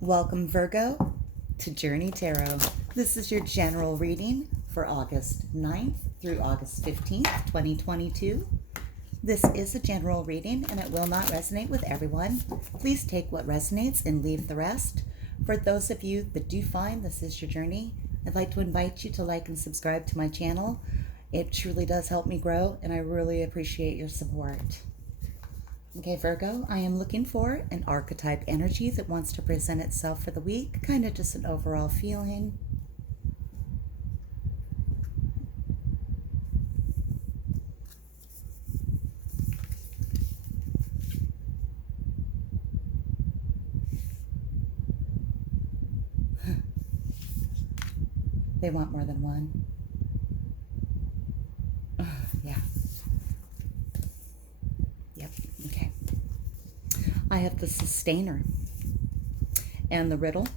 Welcome, Virgo, to Journey Tarot. This is your general reading for August 9th through August 15th, 2022. This is a general reading and it will not resonate with everyone. Please take what resonates and leave the rest. For those of you that do find this is your journey, I'd like to invite you to like and subscribe to my channel. It truly does help me grow and I really appreciate your support. Okay, Virgo, I am looking for an archetype energy that wants to present itself for the week, kind of just an overall feeling. They want more than one. Yeah. Yep, okay. I have the sustainer and the riddle.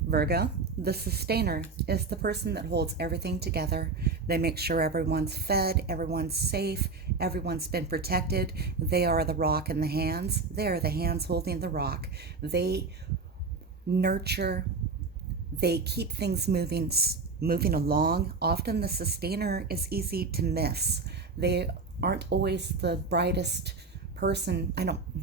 Virgo, the sustainer is the person that holds everything together. They make sure everyone's fed, everyone's safe, everyone's been protected. They are the rock in the hands. They are the hands holding the rock. They nurture, they keep things moving along. Often the sustainer is easy to miss. They aren't always the brightest person.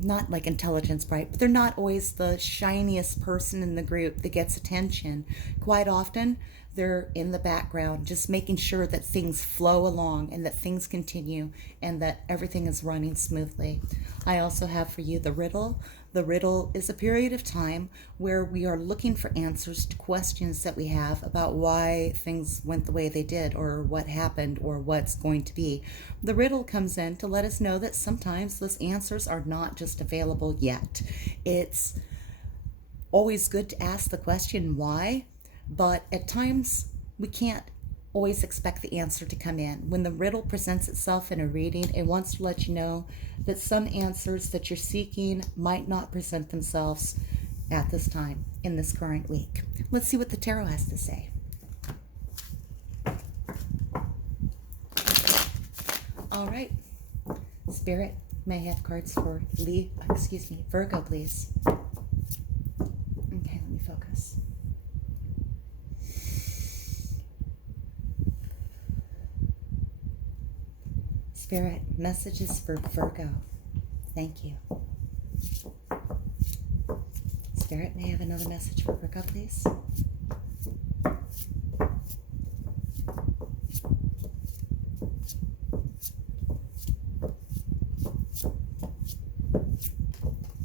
Not like intelligence bright, but they're not always the shiniest person in the group that gets attention. Quite often they're in the background, just making sure that things flow along and that things continue and that everything is running smoothly. I also have for you the riddle. The riddle is a period of time where we are looking for answers to questions that we have about why things went the way they did or what happened or what's going to be. The riddle comes in to let us know that sometimes those answers are not just available yet. It's always good to ask the question why, but at times we can't always expect the answer to come in. When the riddle presents itself in a reading, it wants to let you know that some answers that you're seeking might not present themselves at this time in this current week. Let's see what the tarot has to say. All right, Spirit, may I have cards for Virgo, please. Okay, let me focus. Spirit, messages for Virgo. Thank you. Spirit, may I have another message for Virgo, please?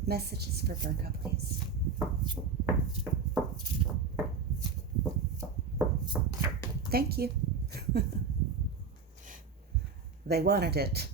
Messages for Virgo, please. Thank you. They wanted it.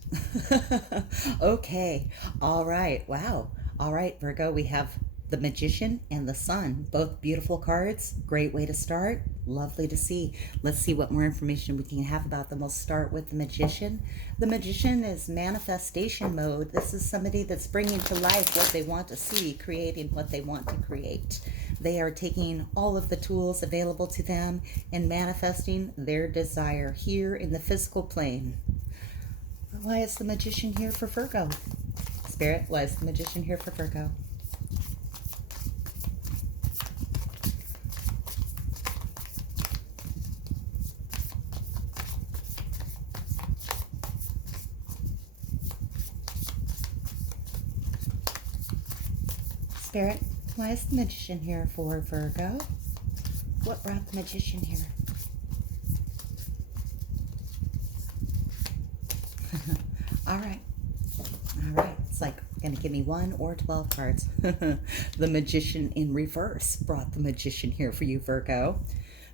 Okay. All right. Wow. All right, Virgo, we have the Magician and the Sun, both beautiful cards. Great way to start. Lovely to see. Let's see what more information we can have about them. We'll start with the Magician. The Magician is manifestation mode. This is somebody that's bringing to life what they want to see, creating what they want to create. They are taking all of the tools available to them and manifesting their desire here in the physical plane. Why is the Magician here for Virgo? Spirit, why is the Magician here for Virgo? Spirit, why is the Magician here for Virgo? What brought the Magician here? All right. It's like going to give me 1 or 12 cards. The Magician in reverse brought the Magician here for you, Virgo.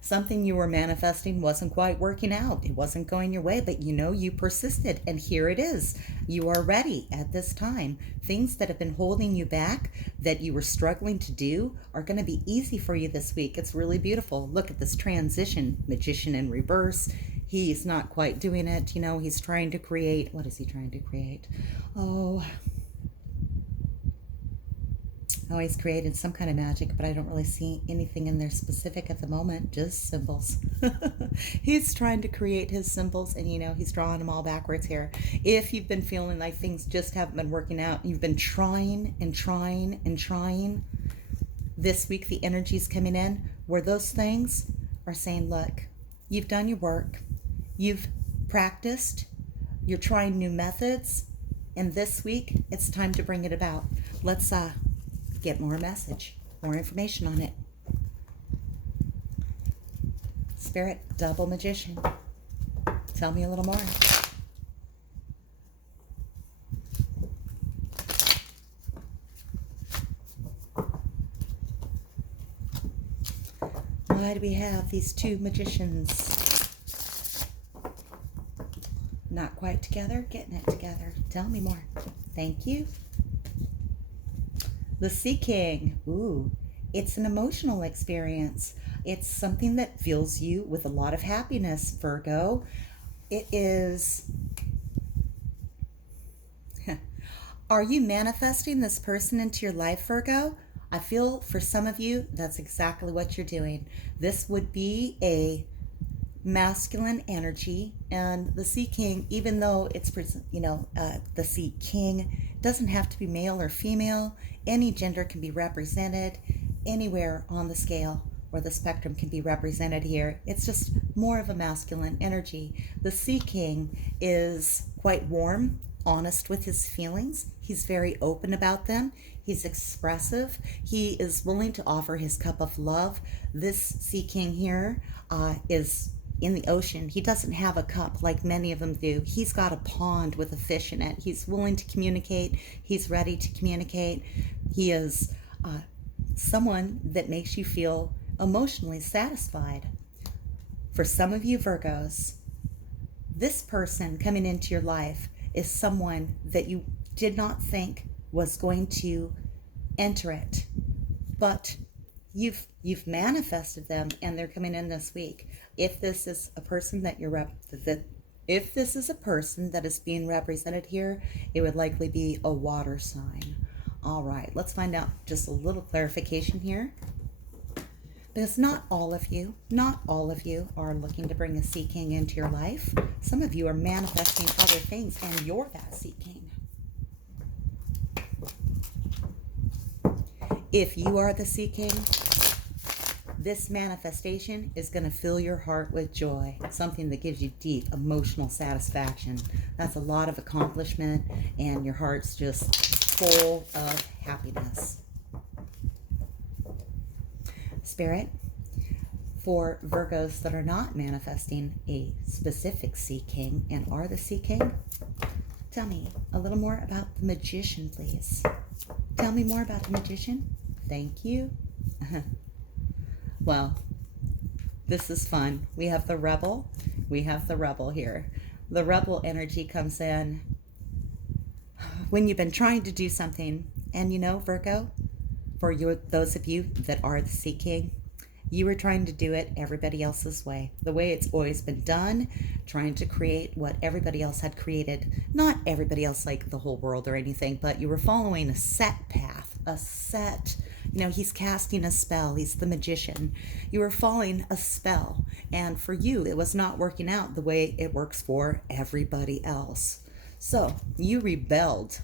Something you were manifesting wasn't quite working out. It wasn't going your way, but you persisted, and here it is. You are ready at this time. Things that have been holding you back, that you were struggling to do, are going to be easy for you this week. It's really beautiful. Look at this transition. Magician in reverse. He's not quite doing it. He's trying to create. What is he trying to create? He's created some kind of magic, but I don't really see anything in there specific at the moment, just symbols. He's trying to create his symbols, and he's drawing them all backwards here. If you've been feeling like things just haven't been working out, you've been trying and trying and trying, This week, the energy's coming in where those things are saying, look, you've done your work, you've practiced, you're trying new methods, and this week, it's time to bring it about. Let's get more message, more information on it. Spirit, double magician. Tell me a little more. Why do we have these two magicians? Not quite together, getting it together. Tell me more. Thank you. The Sea King. Ooh, it's an emotional experience. It's something that fills you with a lot of happiness, Virgo. It is... Are you manifesting this person into your life, Virgo? I feel for some of you, that's exactly what you're doing. This would be a masculine energy, and the Sea King, even though it's, the Sea King doesn't have to be male or female. Any gender can be represented anywhere on the scale or the spectrum can be represented here. It's just more of a masculine energy. The Sea King is quite warm, honest with his feelings. He's very open about them. He's expressive. He is willing to offer his cup of love. This Sea King here is in the ocean. He doesn't have a cup like many of them do. He's got a pond with a fish in it. He's willing to communicate. He's ready to communicate. He is someone that makes you feel emotionally satisfied. For some of you Virgos, this person coming into your life is someone that you did not think was going to enter it, but you've manifested them, and they're coming in this week. If this is a person that if this is a person that is being represented here, it would likely be a water sign. All right, let's find out just a little clarification here. Because not all of you are looking to bring a Sea King into your life. Some of you are manifesting other things, and you're that Sea King. If you are the Sea King, this manifestation is going to fill your heart with joy, something that gives you deep emotional satisfaction. That's a lot of accomplishment, and your heart's just full of happiness. Spirit, for Virgos that are not manifesting a specific Sea King and are the Sea King, tell me a little more about the Magician, please. Tell me more about the Magician. Thank you. Well, this is fun. We have the Rebel. We have the Rebel here. The Rebel energy comes in when you've been trying to do something, and Virgo, for those of you that are the Sea King, you were trying to do it everybody else's way, the way it's always been done, trying to create what everybody else had created. Not everybody else like the whole world or anything, but you were following a set path, a set, he's casting a spell. He's the magician. You were following a spell, and for you, it was not working out the way it works for everybody else. So you rebelled.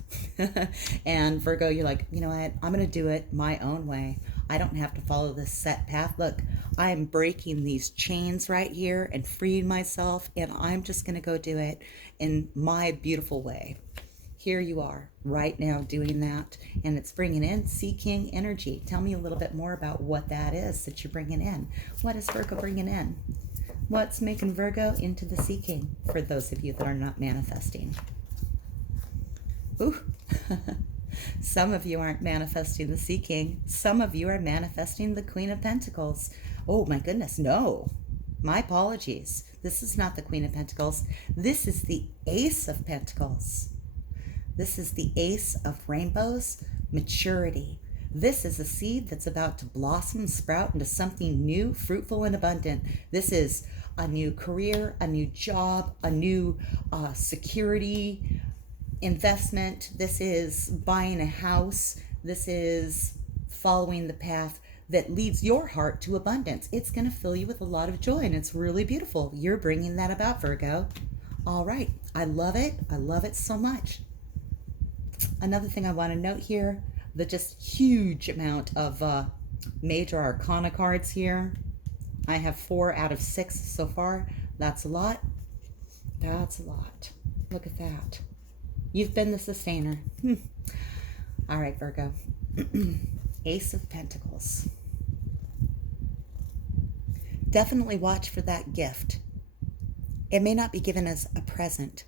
And Virgo, you're like, you know what? I'm going to do it my own way. I don't have to follow this set path. Look, I am breaking these chains right here and freeing myself, and I'm just going to go do it in my beautiful way. Here you are right now doing that, and it's bringing in Sea King energy. Tell me a little bit more about what that is that you're bringing in. What is Virgo bringing in? What's making Virgo into the Sea King for those of you that are not manifesting? Ooh. Some of you aren't manifesting the Sea King. Some of you are manifesting the Queen of Pentacles. Oh my goodness, no. My apologies. This is not the Queen of Pentacles. This is the Ace of Pentacles. This is the Ace of Rainbows, maturity. This is a seed that's about to blossom, sprout into something new, fruitful, and abundant. This is a new career, a new job, a new security, investment. This is buying a house. This is following the path that leads your heart to abundance. It's going to fill you with a lot of joy, and it's really beautiful. You're bringing that about, Virgo. All right. I love it. I love it so much. Another thing I want to note here, the just huge amount of Major Arcana cards here. I have 4 out of 6 so far. That's a lot. That's a lot. Look at that. You've been the sustainer. All right, Virgo. Ace of Pentacles. Definitely watch for that gift. It may not be given as a present.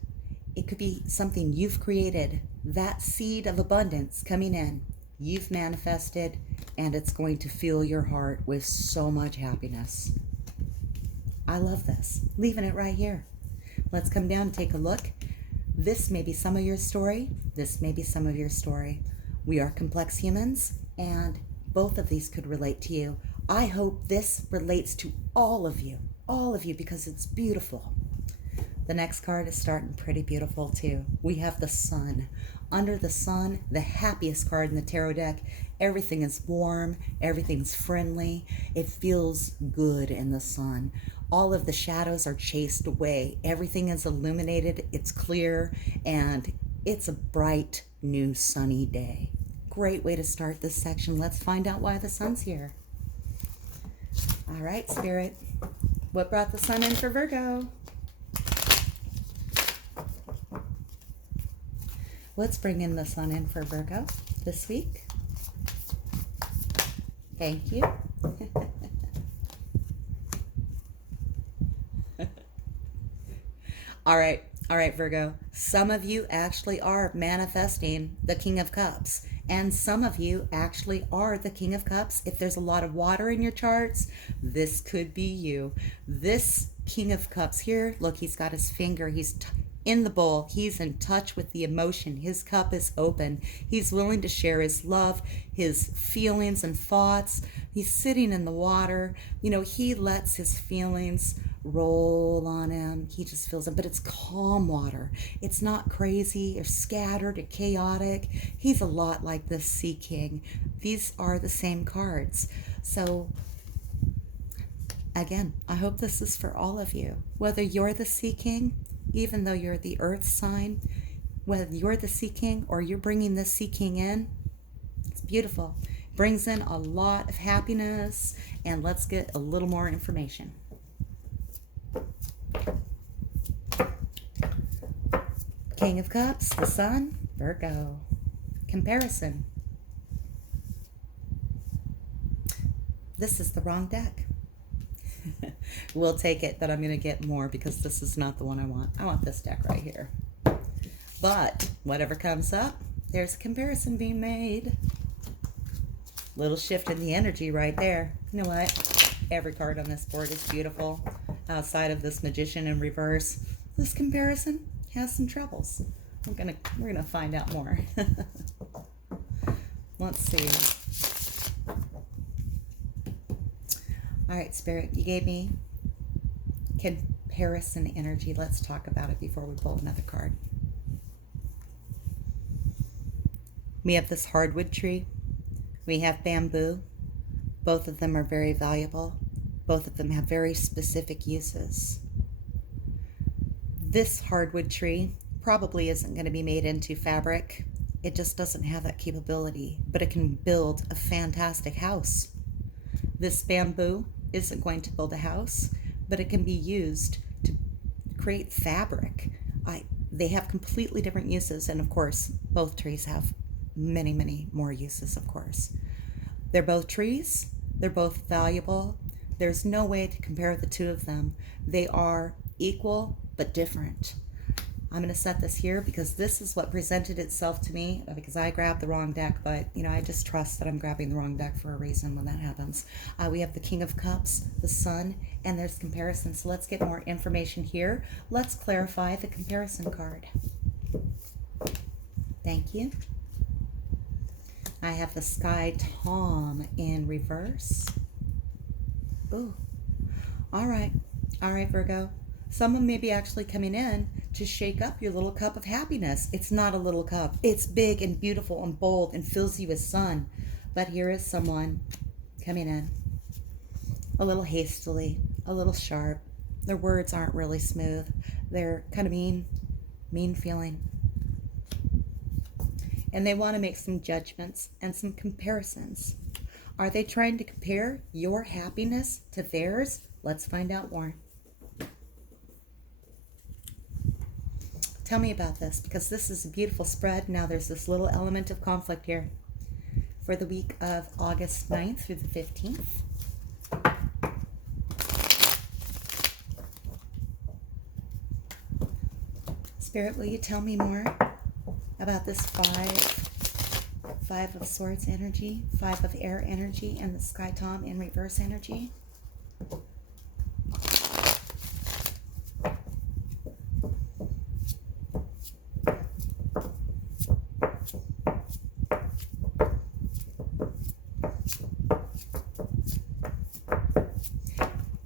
It could be something you've created, that seed of abundance coming in. You've manifested, and it's going to fill your heart with so much happiness. I love this. Leaving it right here. Let's come down and take a look. This may be some of your story. This may be some of your story. We are complex humans, and both of these could relate to you. I hope this relates to all of you, because it's beautiful. The next card is starting pretty beautiful too. We have the Sun. Under the Sun, the happiest card in the tarot deck. Everything is warm, everything's friendly. It feels good in the Sun. All of the shadows are chased away. Everything is illuminated, it's clear, and it's a bright, new sunny day. Great way to start this section. Let's find out why the Sun's here. All right, Spirit. What brought the Sun in for Virgo? Let's bring in the Sun in for Virgo this week. Thank you. All right, Virgo. Some of you actually are manifesting the King of Cups, and some of you actually are the King of Cups. If there's a lot of water in your charts, this could be you. This King of Cups here, look, he's got his finger. He's in the bowl. He's in touch with the emotion. His cup is open. He's willing to share his love, his feelings and thoughts. He's sitting in the water. You know, he lets his feelings roll on him. He just feels it, but it's calm water. It's not crazy or scattered or chaotic. He's a lot like the Sea King. These are the same cards. So again, I hope this is for all of you. Whether you're the Sea King, even though you're the Earth sign, whether you're the Sea King or you're bringing the Sea King in, it's beautiful. Brings in a lot of happiness, and let's get a little more information. King of Cups, the Sun, Virgo. Comparison. This is the wrong deck. We'll take it, but I'm going to get more because this is not the one I want. I want this deck right here. But whatever comes up, there's a comparison being made. Little shift in the energy right there. You know what? Every card on this board is beautiful. Outside of this Magician in reverse, this comparison has some troubles. We're gonna find out more. Let's see. All right, Spirit, you gave me comparison energy. Let's talk about it before we pull another card. We have this hardwood tree. We have bamboo. Both of them are very valuable. Both of them have very specific uses. This hardwood tree probably isn't going to be made into fabric. It just doesn't have that capability, but it can build a fantastic house. This bamboo isn't going to build a house, but it can be used to create fabric. They have completely different uses, and of course, both trees have many, many more uses, of course. They're both trees. They're both valuable. There's no way to compare the two of them. They are equal, but different. I'm going to set this here because this is what presented itself to me, because I grabbed the wrong deck, but you know, I just trust that I'm grabbing the wrong deck for a reason when that happens. We have the King of Cups, the Sun, and there's comparison. So let's get more information here. Let's clarify the comparison card. Thank you. I have the Sky Tom in reverse. Ooh. All right, Virgo. Someone may be actually coming in to shake up your little cup of happiness. It's not a little cup. It's big and beautiful and bold and fills you with sun. But here is someone coming in a little hastily, a little sharp. Their words aren't really smooth. They're kind of mean feeling. And they want to make some judgments and some comparisons. Are they trying to compare your happiness to theirs? Let's find out more. Tell me about this, because this is a beautiful spread. Now there's this little element of conflict here for the week of August 9th through the 15th. Spirit, will you tell me more about this five of swords energy, 5 of air energy, and the sky tom in reverse energy?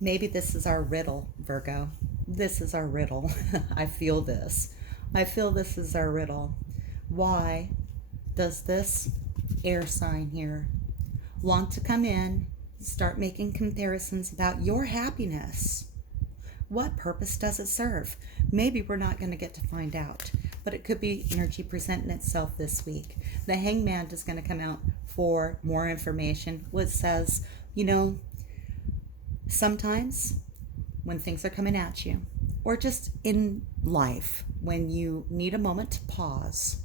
Maybe this is our riddle, Virgo. This is our riddle. I feel this. I feel this is our riddle. Why does this air sign here want to come in, start making comparisons about your happiness? What purpose does it serve? Maybe we're not going to get to find out, but it could be energy presenting itself this week. The Hangman is going to come out for more information, which says, you know, sometimes when things are coming at you, or just in life, when you need a moment to pause,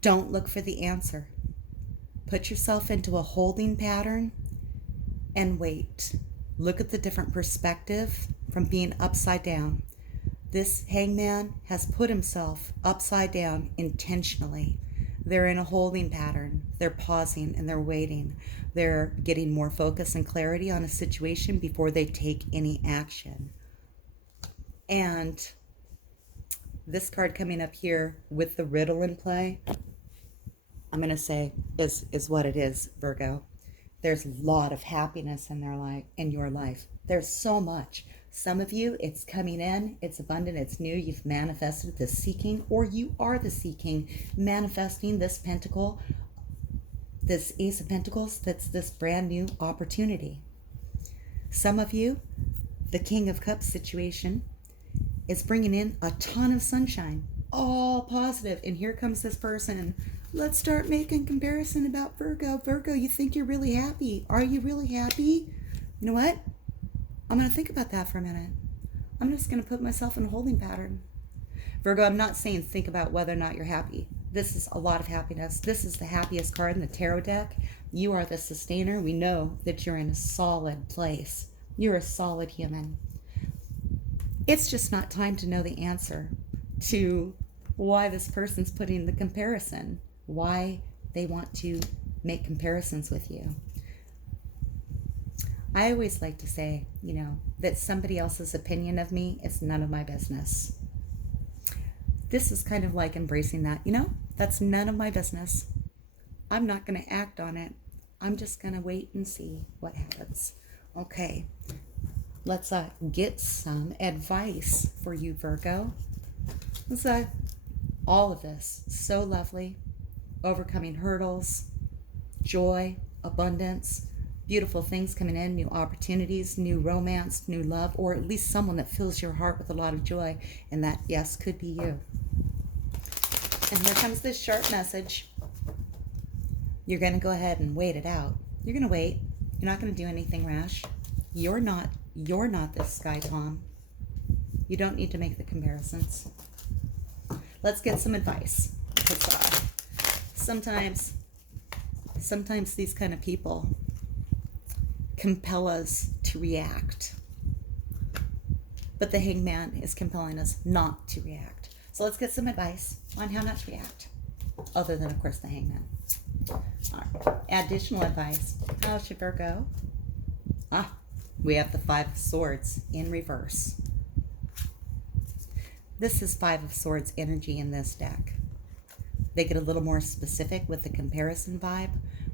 don't look for the answer. Put yourself into a holding pattern and wait. Look at the different perspective from being upside down. This Hangman has put himself upside down intentionally. They're in a holding pattern. They're pausing and they're waiting. They're getting more focus and clarity on a situation before they take any action. And this card coming up here with the riddle in play, I'm going to say is what it is, Virgo. There's a lot of happiness in your life. There's so much. Some of you, it's coming in, it's abundant, it's new, you've manifested the seeking, or you are the seeking, manifesting this pentacle, this Ace of Pentacles, that's this brand new opportunity. Some of you, the King of Cups situation is bringing in a ton of sunshine, all positive, and here comes this person. Let's start making comparison about Virgo. Virgo, you think you're really happy. Are you really happy? You know what? I'm going to think about that for a minute. I'm just going to put myself in a holding pattern. Virgo, I'm not saying think about whether or not you're happy. This is a lot of happiness. This is the happiest card in the tarot deck. You are the sustainer. We know that you're in a solid place. You're a solid human. It's just not time to know the answer to why this person's putting the comparison, why they want to make comparisons with you. I always like to say, you know, that somebody else's opinion of me is none of my business. This is kind of like embracing that, you know, that's none of my business. I'm not going to act on it. I'm just going to wait and see what happens. Okay, let's get some advice for you, Virgo. Let's all of this, so lovely, overcoming hurdles, joy, abundance, beautiful things coming in, new opportunities, new romance, new love, or at least someone that fills your heart with a lot of joy, and that, yes, could be you. And here comes this sharp message. You're going to go ahead and wait it out. You're going to wait. You're not going to do anything rash. You're not this Sky Tom. You don't need to make the comparisons. Let's get some advice. Because, sometimes these kind of people compel us to react. But the Hangman is compelling us not to react. So let's get some advice on how not to react. Other than, of course, the Hangman. All right. Additional advice. How should Virgo? We have the 5 of Swords in reverse. This is 5 of Swords energy in this deck. They get a little more specific with the comparison vibe.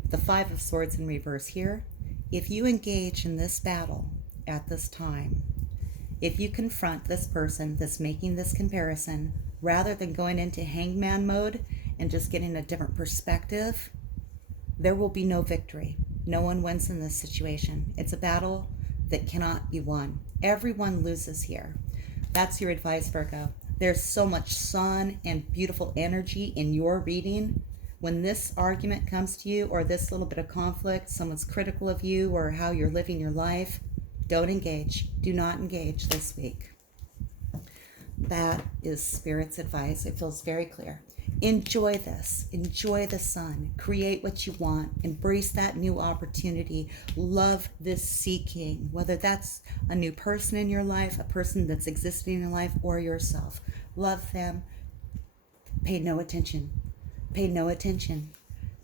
The 5 of Swords in reverse here. If you engage in this battle at this time, if you confront this person that's making this comparison, rather than going into Hangman mode and just getting a different perspective, there will be no victory. No one wins in this situation. It's a battle that cannot be won. Everyone loses here. That's your advice, Virgo. There's so much sun and beautiful energy in your reading. When this argument comes to you, or this little bit of conflict, someone's critical of you or how you're living your life, don't engage. Do not engage this week. That is Spirit's advice. It feels very clear. Enjoy this. Enjoy the sun. Create what you want. Embrace that new opportunity. Love this seeking, whether that's a new person in your life, a person that's existing in your life, or yourself. Love them. Pay no attention. Pay no attention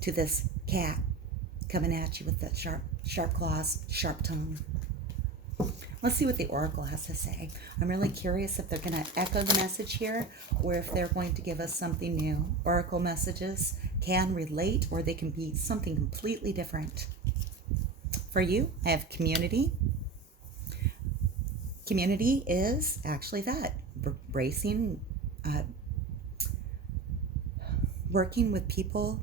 to this cat coming at you with that sharp claws, sharp tongue. Let's see what the Oracle has to say. I'm really curious if they're going to echo the message here or if they're going to give us something new. Oracle messages can relate or they can be something completely different. For you, I have community. Community is actually that. Embracing, working with people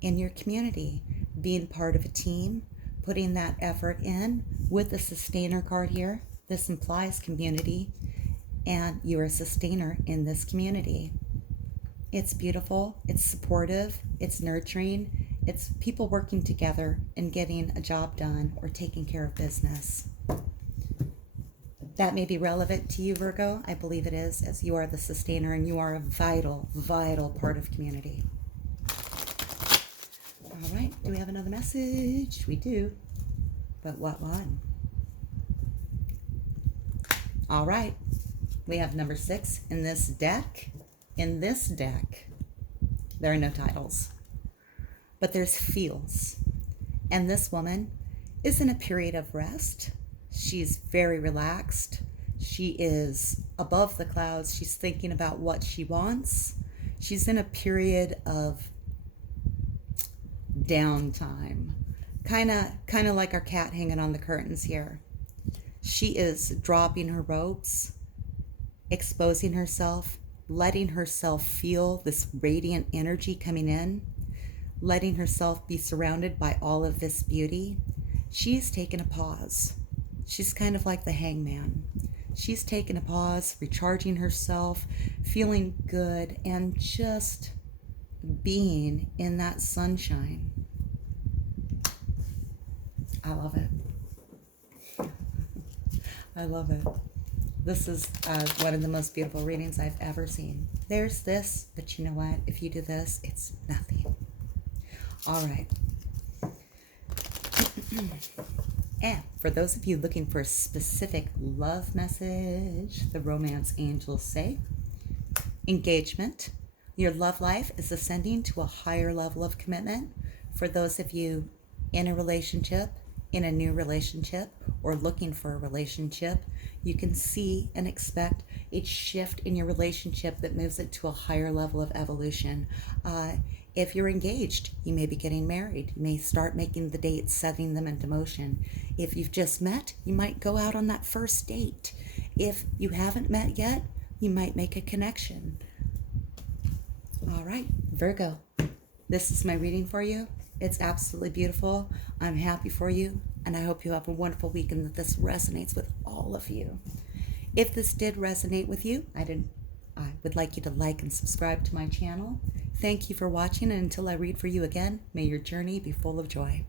in your community, being part of a team, putting that effort in. With the sustainer card here, this implies community, and you're a sustainer in this community. It's beautiful, it's supportive, it's nurturing, it's people working together and getting a job done or taking care of business. That may be relevant to you, Virgo. I believe it is, as you are the sustainer and you are a vital, vital part of community. All right, do we have another message? We do. But what one? All right, we have number 6 in this deck. In this deck, there are no titles, but there's feels. And this woman is in a period of rest. She's very relaxed. She is above the clouds. She's thinking about what she wants. She's in a period of downtime. Kind of like our cat hanging on the curtains here. She is dropping her ropes, exposing herself, letting herself feel this radiant energy coming in, letting herself be surrounded by all of this beauty. She's taken a pause. She's kind of like the hangman. She's taken a pause, recharging herself, feeling good, and just being in that sunshine. I love it. I love it. This is one of the most beautiful readings I've ever seen. There's this, but you know what? If you do this, it's nothing. All right. And for those of you looking for a specific love message, the romance angels say, engagement. Your love life is ascending to a higher level of commitment. For those of you in a relationship, in a new relationship, or looking for a relationship, you can see and expect a shift in your relationship that moves it to a higher level of evolution. If you're engaged, you may be getting married. You may start making the dates, setting them into motion. If you've just met, you might go out on that first date. If you haven't met yet, you might make a connection. All right, Virgo, this is my reading for you. It's absolutely beautiful. I'm happy for you, and I hope you have a wonderful week and that this resonates with all of you. If this did resonate with you, I would like you to like and subscribe to my channel. Thank you for watching, and until I read for you again, may your journey be full of joy.